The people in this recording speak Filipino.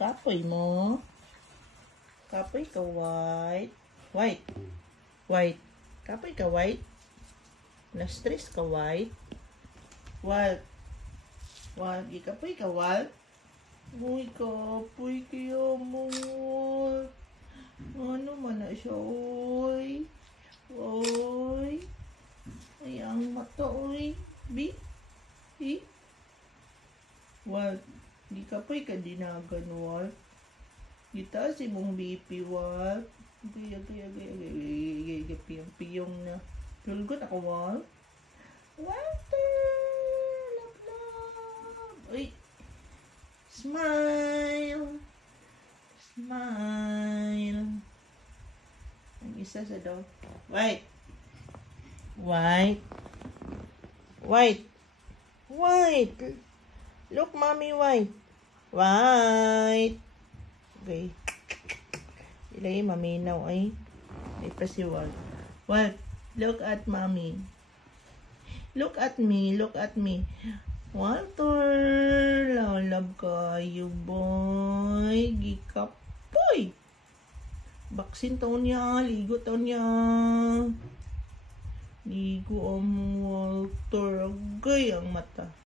kapoy mo. Kapoy ka, white. White. White. Kapoy ka, white. Na-stress ka, white. White. White. Ikapoy ka, white. Uy, kapoy kaya mo. Ano man na siya, oy. Oy. Ay, ang mata, oy. Bi. I. White. Di kapoy ka dinagan, white. Kita si mong BP, white. Piyong na. Tulgot ako, white. Walter! Love, love. Uy. Smile. Smile. Ang isa sa daw. White. White. White. White. Look, mommy, white. White. Okay. Ilay, maminaw ay. Ay pa si Walt. Walt, look at mommy. Look at me. Look at me. Walter, love kayo, boy. Gikapoy. Baksin to niya. Ligo to niya. Ligo ang Walter. Agay ang mata.